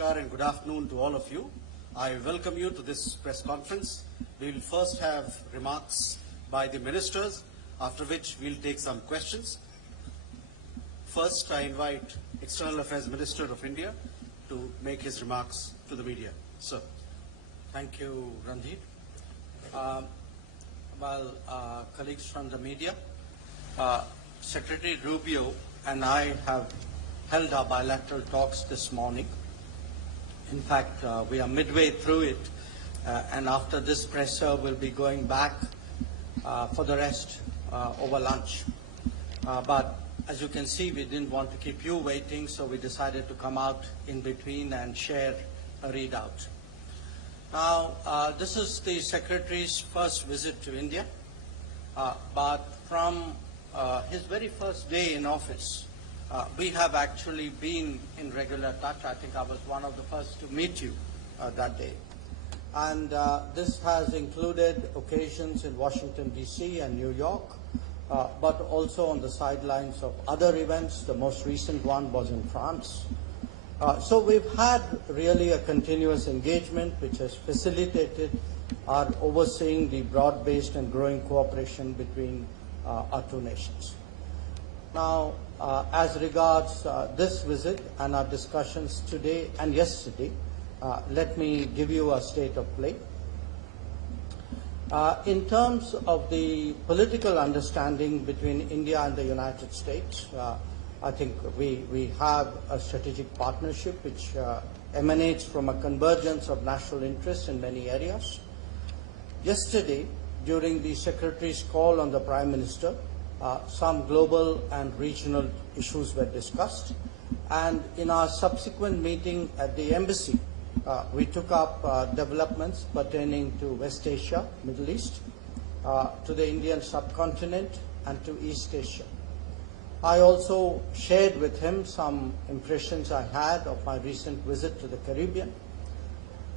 And good afternoon to all of you. I welcome you to this press conference. We will first have remarks by the ministers, after which we'll take some questions. First, I invite External Affairs Minister of India to make his remarks to the media. Sir. Thank you, Ranjit. Colleagues from the media, Secretary Rubio and I have held our bilateral talks this morning. In fact, we are midway through it, and after this presser, we'll be going back for the rest over lunch. But as you can see, we didn't want to keep you waiting, so we decided to come out in between and share a readout. Now, this is the Secretary's first visit to India, but from his very first day in office, we have actually been in regular touch. I think I was one of the first to meet you that day. And this has included occasions in Washington, D.C. and New York, but also on the sidelines of other events. The most recent one was in France. So we've had really a continuous engagement which has facilitated our overseeing the broad-based and growing cooperation between our two nations. Now, as regards this visit and our discussions today and yesterday, let me give you a state of play. In terms of the political understanding between India and the United States, I think we have a strategic partnership which emanates from a convergence of national interests in many areas. Yesterday, during the Secretary's call on the Prime Minister, some global and regional issues were discussed, and in our subsequent meeting at the embassy, we took up developments pertaining to West Asia, Middle East, to the Indian subcontinent, and to East Asia. I also shared with him some impressions I had of my recent visit to the Caribbean.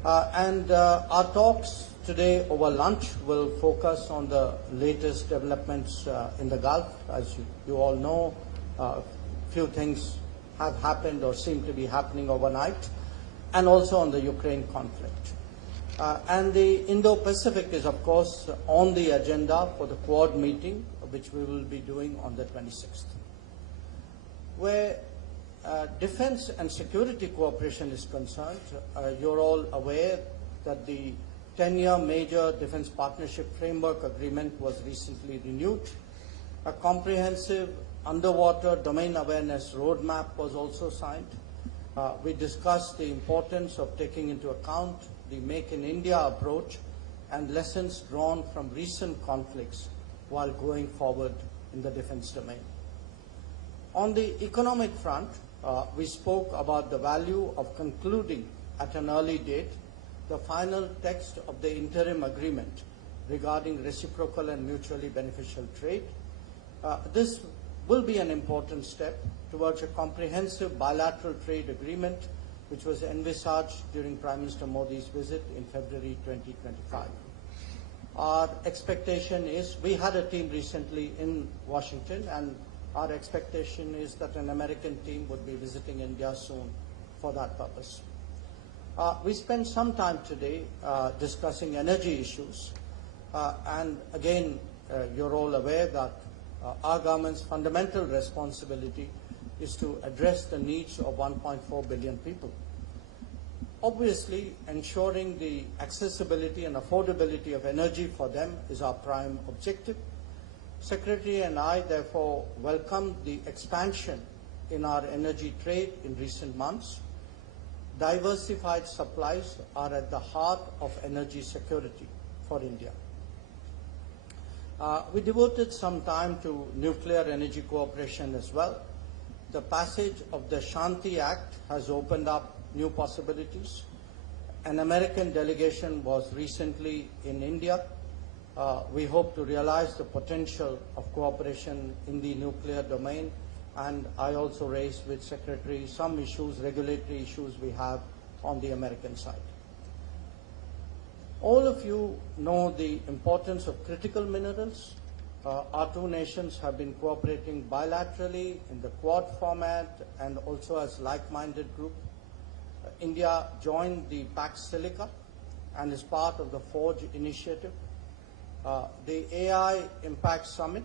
Our talks today over lunch will focus on the latest developments in the Gulf. As you all know, a few things have happened or seem to be happening overnight, and also on the Ukraine conflict. And the Indo-Pacific is, of course, on the agenda for the Quad meeting, which we will be doing on the 26th. Where defense and security cooperation is concerned, you're all aware that the 10-year major defense partnership framework agreement was recently renewed. A comprehensive underwater domain awareness roadmap was also signed. We discussed the importance of taking into account the Make in India approach and lessons drawn from recent conflicts while going forward in the defense domain. On the economic front, we spoke about the value of concluding at an early date the final text of the interim agreement regarding reciprocal and mutually beneficial trade. This will be an important step towards a comprehensive bilateral trade agreement which was envisaged during Prime Minister Modi's visit in February 2025. Our expectation is, we had a team recently in Washington, and our expectation is that an American team would be visiting India soon for that purpose. We spent some time today discussing energy issues, and again, you're all aware that our government's fundamental responsibility is to address the needs of 1.4 billion people. Obviously, ensuring the accessibility and affordability of energy for them is our prime objective. Secretary and I therefore welcome the expansion in our energy trade in recent months. Diversified supplies are at the heart of energy security for India. We devoted some time to nuclear energy cooperation as well. The passage of the Shanti Act has opened up new possibilities. An American delegation was recently in India. We hope to realize the potential of cooperation in the nuclear domain, and I also raised with Secretary some issues, regulatory issues we have on the American side. All of you know the importance of critical minerals. Our two nations have been cooperating bilaterally in the Quad format and also as like-minded group. India joined the Pax Silica and is part of the Forge initiative. The AI Impact Summit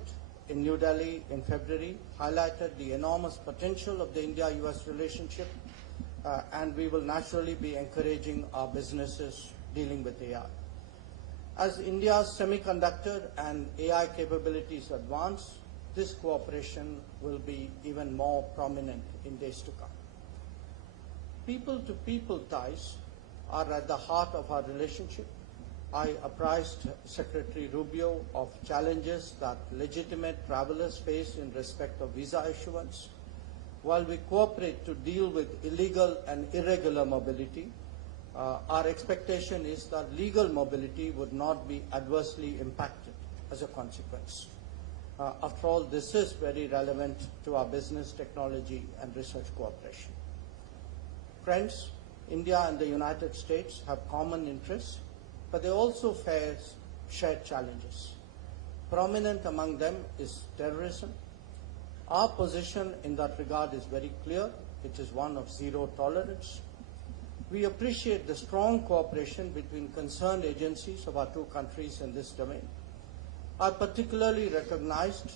in New Delhi in February highlighted the enormous potential of the India-US relationship, and we will naturally be encouraging our businesses dealing with AI. As India's semiconductor and AI capabilities advance, this cooperation will be even more prominent in days to come. People-to-people ties are at the heart of our relationship. I apprised Secretary Rubio of challenges that legitimate travelers face in respect of visa issuance. While we cooperate to deal with illegal and irregular mobility, our expectation is that legal mobility would not be adversely impacted as a consequence. After all, this is very relevant to our business, technology, and research cooperation. Friends, India and the United States have common interests, but they also face shared challenges. Prominent among them is terrorism. Our position in that regard is very clear. It is one of zero tolerance. We appreciate the strong cooperation between concerned agencies of our two countries in this domain. I particularly recognized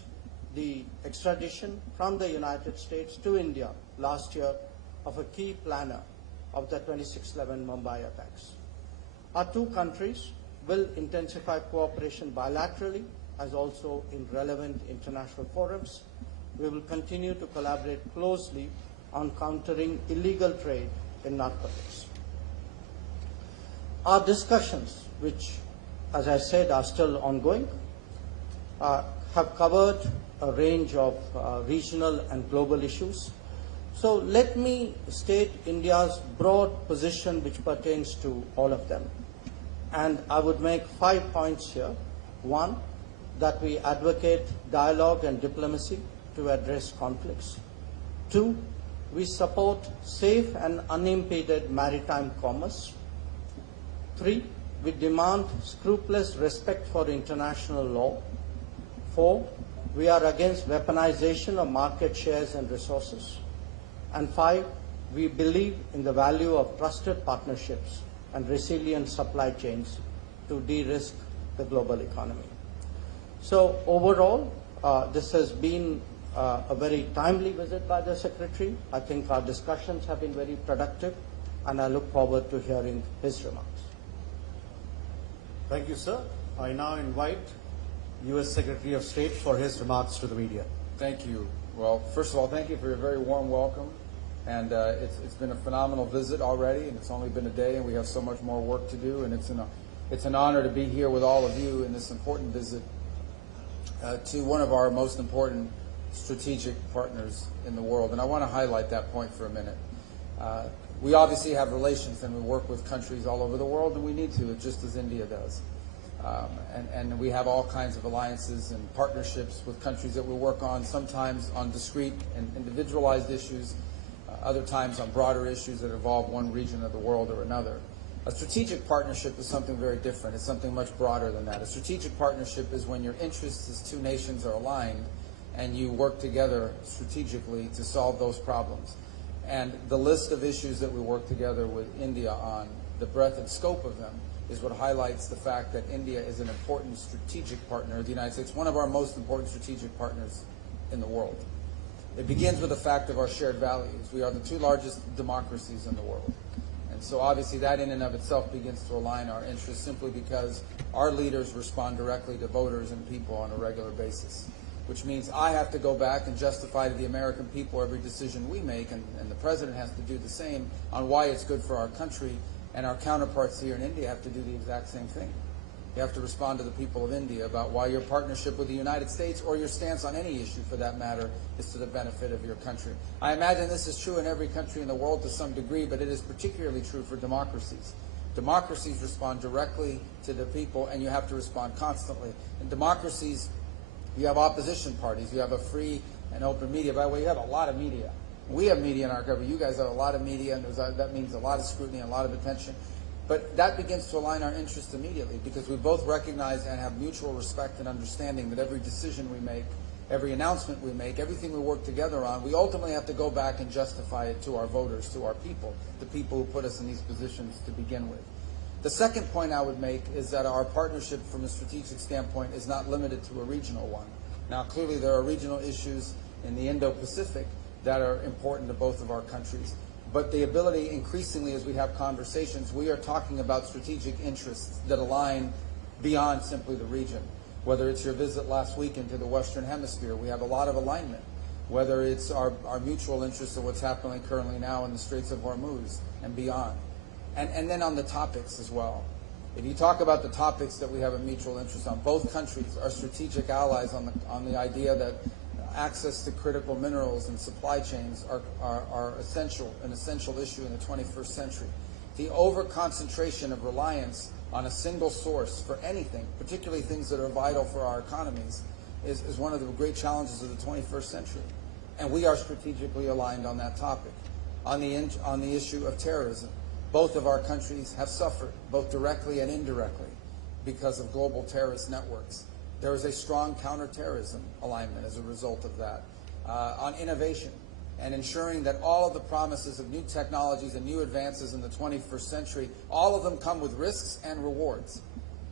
the extradition from the United States to India last year of a key planner of the 26/11 Mumbai attacks. Our two countries will intensify cooperation bilaterally as also in relevant international forums. We will continue to collaborate closely on countering illegal trade in narcotics. Our discussions, which, as I said, are still ongoing, have covered a range of regional and global issues. So let me state India's broad position which pertains to all of them. And I would make 5 points here. One, that we advocate dialogue and diplomacy to address conflicts. Two, we support safe and unimpeded maritime commerce. Three, we demand scrupulous respect for international law. Four, we are against weaponization of market shares and resources. And five, we believe in the value of trusted partnerships and resilient supply chains to de-risk the global economy. So overall, this has been a very timely visit by the Secretary. I think our discussions have been very productive, and I look forward to hearing his remarks. Thank you, sir. I now invite U.S. Secretary of State for his remarks to the media. Thank you. Well, first of all, thank you for your very warm welcome. And it's been a phenomenal visit already, and it's only been a day, and we have so much more work to do. And it's an honor to be here with all of you in this important visit to one of our most important strategic partners in the world. And I want to highlight that point for a minute. We obviously have relations, and we work with countries all over the world, and we need to, just as India does. And we have all kinds of alliances and partnerships with countries that we work on, sometimes on discrete and individualized issues, other times on broader issues that involve one region of the world or another. A strategic partnership is something very different. It's something much broader than that. A strategic partnership is when your interests as two nations are aligned and you work together strategically to solve those problems. And the list of issues that we work together with India on, the breadth and scope of them, is what highlights the fact that India is an important strategic partner of the United States, one of our most important strategic partners in the world. It begins with the fact of our shared values. We are the two largest democracies in the world. And so obviously that in and of itself begins to align our interests simply because our leaders respond directly to voters and people on a regular basis, which means I have to go back and justify to the American people every decision we make, and the President has to do the same on why it's good for our country, and our counterparts here in India have to do the exact same thing. You have to respond to the people of India about why your partnership with the United States, or your stance on any issue for that matter, is to the benefit of your country. I imagine this is true in every country in the world to some degree, but it is particularly true for democracies. Democracies respond directly to the people, and you have to respond constantly. In democracies, you have opposition parties. You have a free and open media. By the way, you have a lot of media. We have media in our country. You guys have a lot of media, and that means a lot of scrutiny and a lot of attention. But that begins to align our interests immediately because we both recognize and have mutual respect and understanding that every decision we make every announcement we make, everything we work together on, we ultimately have to go back and justify it to our voters, to our people, the people who put us in these positions to begin with. The second point I would make is that our partnership from a strategic standpoint is not limited to a regional one. Now, clearly there are regional issues in the Indo-Pacific that are important to both of our countries. But the ability, increasingly as we have conversations, we are talking about strategic interests that align beyond simply the region. Whether it's your visit last week into the Western Hemisphere, we have a lot of alignment. Whether it's our mutual interest in what's happening currently now in the Straits of Hormuz and beyond. And then on the topics as well. If you talk about the topics that we have a mutual interest on, both countries are strategic allies on the idea that access to critical minerals and supply chains are an essential issue in the 21st century. The over-concentration of reliance on a single source for anything, particularly things that are vital for our economies, is one of the great challenges of the 21st century. And we are strategically aligned on that topic. On the issue of terrorism, both of our countries have suffered, both directly and indirectly, because of global terrorist networks. There is a strong counterterrorism alignment as a result of that. On innovation and ensuring that all of the promises of new technologies and new advances in the 21st century, all of them come with risks and rewards.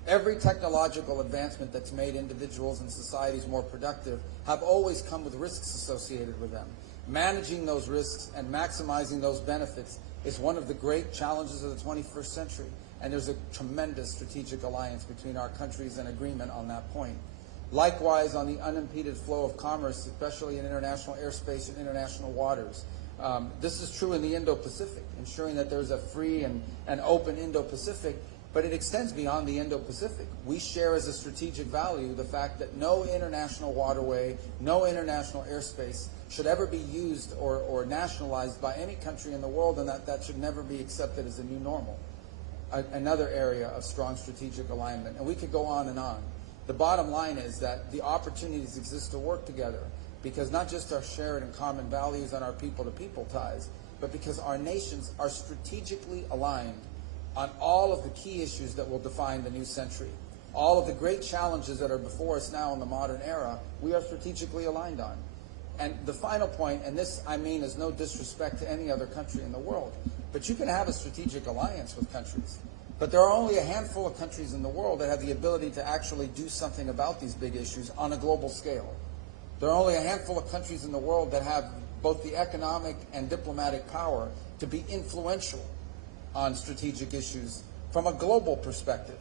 Every technological advancement that's made individuals and societies more productive have always come with risks associated with them. Managing those risks and maximizing those benefits is one of the great challenges of the 21st century. And there's a tremendous strategic alliance between our countries and agreement on that point. Likewise, on the unimpeded flow of commerce, especially in international airspace and international waters. This is true in the Indo-Pacific, ensuring that there's a free and open Indo-Pacific, but it extends beyond the Indo-Pacific. We share as a strategic value the fact that no international waterway, no international airspace should ever be used or nationalized by any country in the world, and that should never be accepted as a new normal. Another area of strong strategic alignment. And we could go on and on. The bottom line is that the opportunities exist to work together because not just our shared and common values and our people-to-people ties, but because our nations are strategically aligned on all of the key issues that will define the new century. All of the great challenges that are before us now in the modern era, we are strategically aligned on. And the final point, and this I mean is no disrespect to any other country in the world, but you can have a strategic alliance with countries. But there are only a handful of countries in the world that have the ability to actually do something about these big issues on a global scale. There are only a handful of countries in the world that have both the economic and diplomatic power to be influential on strategic issues from a global perspective.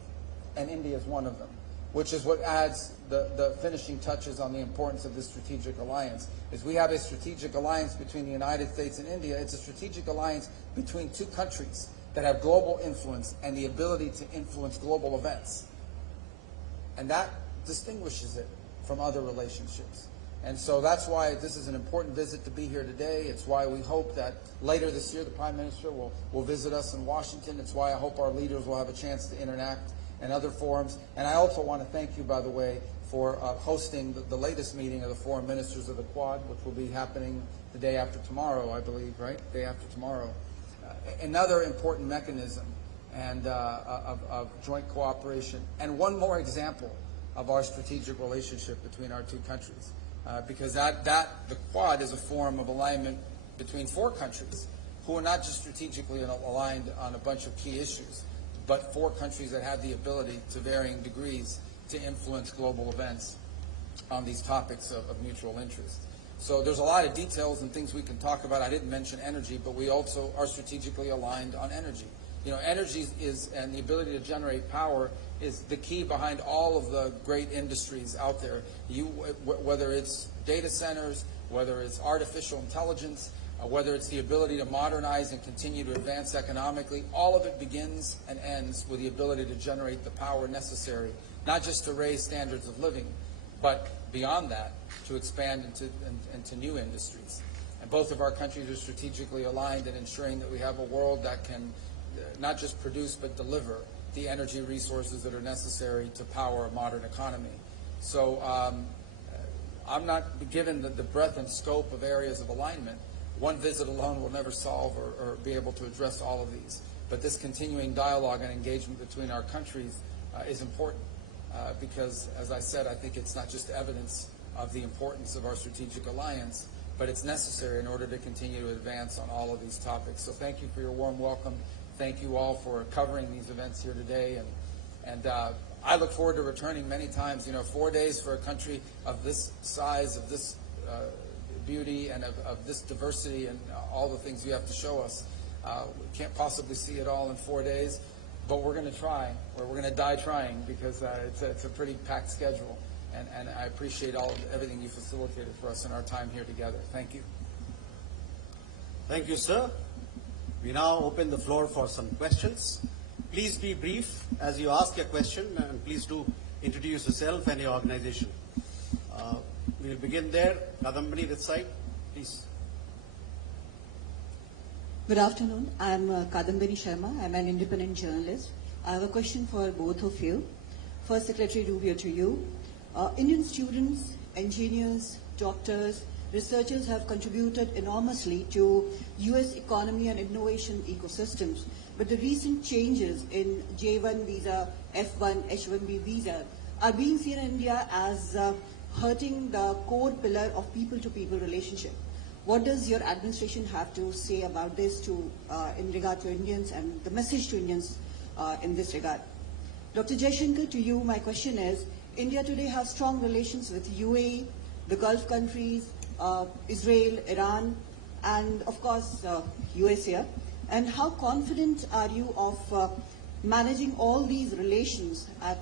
And India is one of them, which is what adds the finishing touches on the importance of this strategic alliance. Is we have a strategic alliance between the United States and India. It's a strategic alliance between two countries that have global influence and the ability to influence global events. And that distinguishes it from other relationships. And so that's why this is an important visit to be here today. It's why we hope that later this year the Prime Minister will visit us in Washington. It's why I hope our leaders will have a chance to interact in other forums. And I also want to thank you, by the way, for hosting the latest meeting of the foreign ministers of the Quad, which will be happening the day after tomorrow, I believe, right? Day after tomorrow. Another important mechanism and of joint cooperation. And one more example of our strategic relationship between our two countries. Because the Quad is a form of alignment between four countries who are not just strategically aligned on a bunch of key issues, but four countries that have the ability to varying degrees to influence global events on these topics of mutual interest. So there's a lot of details and things we can talk about. I didn't mention energy, but we also are strategically aligned on energy. You know, energy and the ability to generate power is the key behind all of the great industries out there. Whether it's data centers, whether it's artificial intelligence, whether it's the ability to modernize and continue to advance economically, all of it begins and ends with the ability to generate the power necessary, not just to raise standards of living, but beyond that, to expand into new industries. And both of our countries are strategically aligned in ensuring that we have a world that can not just produce but deliver the energy resources that are necessary to power a modern economy. So I'm not given the breadth and scope of areas of alignment. One visit alone will never solve or be able to address all of these. But this continuing dialogue and engagement between our countries is important because, as I said, I think it's not just evidence of the importance of our strategic alliance, but it's necessary in order to continue to advance on all of these topics. So thank you for your warm welcome. Thank you all for covering these events here today, and I look forward to returning many times. 4 days for a country of this size, of this beauty, and of this diversity, and all the things you have to show us. We can't possibly see it all in 4 days, but we're going to try, or we're going to die trying, because it's a pretty packed schedule. And I appreciate everything you facilitated for us in our time here together. Thank you. Thank you, sir. We now open the floor for some questions. Please be brief as you ask your question, and please do introduce yourself and your organization. We'll begin there. Kadambani, this side, please. Good afternoon. I'm Kadambani Sharma. I'm an independent journalist. I have a question for both of you. First, Secretary Rubio, to you. Indian students, engineers, doctors, researchers have contributed enormously to U.S. economy and innovation ecosystems. But the recent changes in J1 visa, F1, H1B visa are being seen in India as hurting the core pillar of people-to-people relationship. What does your administration have to say about this in regard to Indians and the message to Indians in this regard? Dr. Jaishankar, to you, my question is, India today has strong relations with UAE, the Gulf countries, Israel, Iran, and of course, US here. And how confident are you of managing all these relations at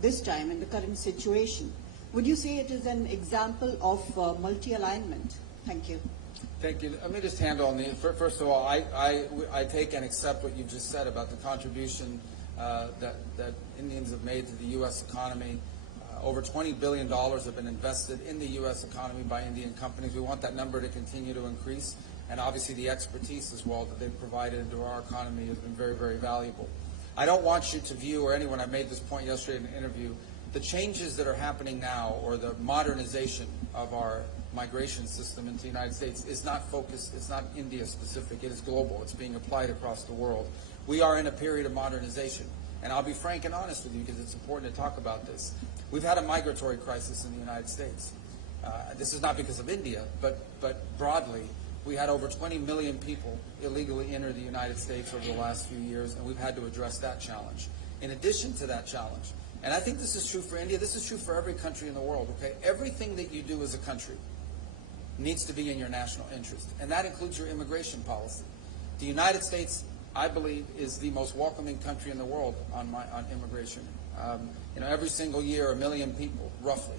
this time in the current situation? Would you say it is an example of multi-alignment? Thank you. Thank you. Let me just handle on the, first of all, I take and accept what you just said about the contribution that Indians have made to the U.S. economy. Over $20 billion have been invested in the U.S. economy by Indian companies. We want that number to continue to increase. And obviously the expertise as well that they've provided into our economy has been very, very valuable. I don't want you to view, or anyone, I made this point yesterday in an interview, the changes that are happening now, or the modernization of our migration system into the United States, is not focused, it's not India specific, it is global. It's being applied across the world. We are in a period of modernization. And I'll be frank and honest with you, because it's important to talk about this. We've had a migratory crisis in the United States. This is not because of India, but broadly, we had over 20 million people illegally enter the United States over the last few years, and we've had to address that challenge. In addition to that challenge, and I think this is true for India, this is true for every country in the world, okay? Everything that you do as a country needs to be in your national interest, and that includes your immigration policy. The United States, I believe, is the most welcoming country in the world on immigration. Every single year, 1 million people, roughly,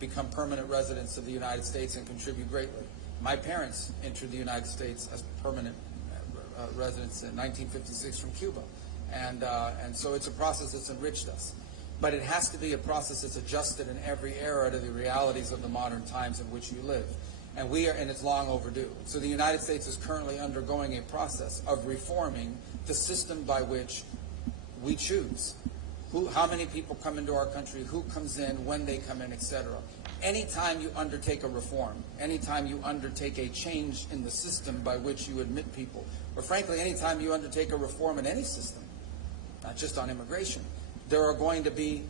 become permanent residents of the United States and contribute greatly. My parents entered the United States as permanent residents in 1956 from Cuba. And so it's a process that's enriched us. But it has to be a process that's adjusted in every era to the realities of the modern times in which you live. And it's long overdue. So the United States is currently undergoing a process of reforming the system by which we choose how many people come into our country, who comes in, when they come in, etc. Anytime you undertake a reform, anytime you undertake a change in the system by which you admit people, or frankly, anytime you undertake a reform in any system, not just on immigration, there's going to be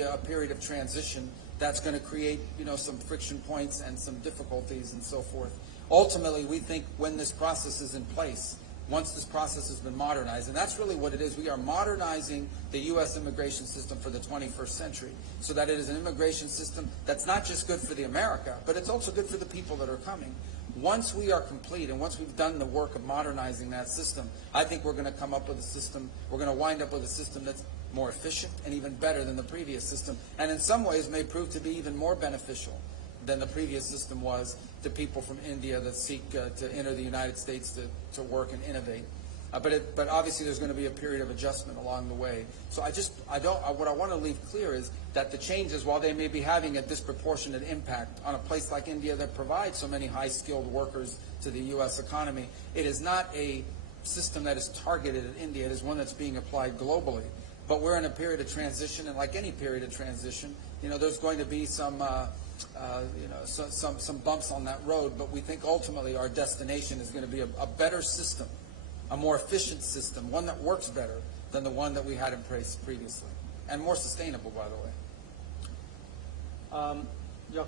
a period of transition that's going to create, some friction points and some difficulties and so forth. Ultimately, we think when this process is in place, once this process has been modernized, and that's really what it is, we are modernizing the U.S. immigration system for the 21st century so that it is an immigration system that's not just good for the America, but it's also good for the people that are coming. Once we are complete and once we've done the work of modernizing that system, I think we're going to come up with a system, we're going to wind up with a system that's more efficient and even better than the previous system, and in some ways may prove to be even more beneficial than the previous system was to people from India that seek to enter the United States to work and innovate. But obviously there's going to be a period of adjustment along the way. So what I want to leave clear is that the changes, while they may be having a disproportionate impact on a place like India that provides so many high-skilled workers to the U.S. economy, it is not a system that is targeted at India. It is one that's being applied globally. But we're in a period of transition, and like any period of transition, there's going to be some bumps on that road, but we think ultimately our destination is going to be a better system, a more efficient system, one that works better than the one that we had in place previously, and more sustainable, by the way. Your